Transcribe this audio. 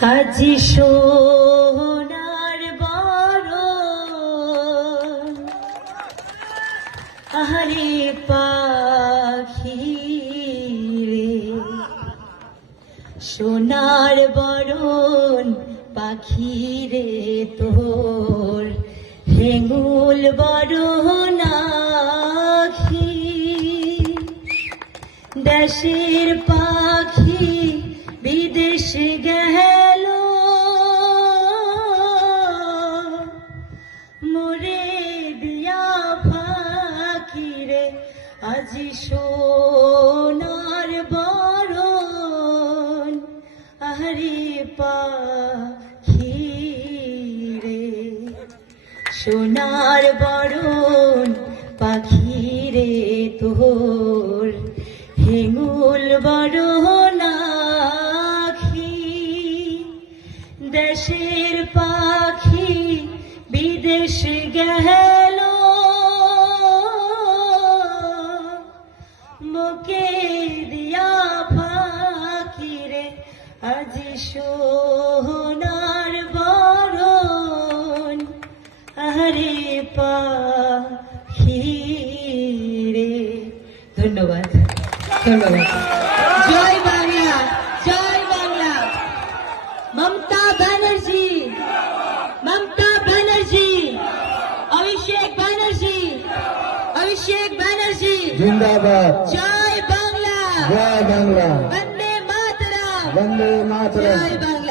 আজি সোনার বরণ আহারে পাখি রে, সোনার বরণ পাখি রে তোর হেঙ্গুল বরণ আখি। দেশের পাখি বিদেশ গেল মোরে দিয়া ফাঁকি রে, আজি সোনার বরণ আহারে পাখি রে, সোনার বরণ পাখি রে তোর হেঙ্গুল বরণ আখি। দেশের পাখি বিদেশ গেল মোকে দিয়া ফাঁকি রে, আজি সোনার বরণ আহারে পাখি রে। ধন্যবাদ, ধন্যবাদ। জয় বাংলা, জয় বাংলা। মমতা ব্যানার্জি, মমতা ব্যানার্জি, অভিষেক ব্যানার্জি, অভিষেক ব্যানার্জি জিন্দাবাদ। জয় বাংলা, জয় বাংলা। বন্দে মাতরম, বন্দে মাতরম। জয় বাংলা।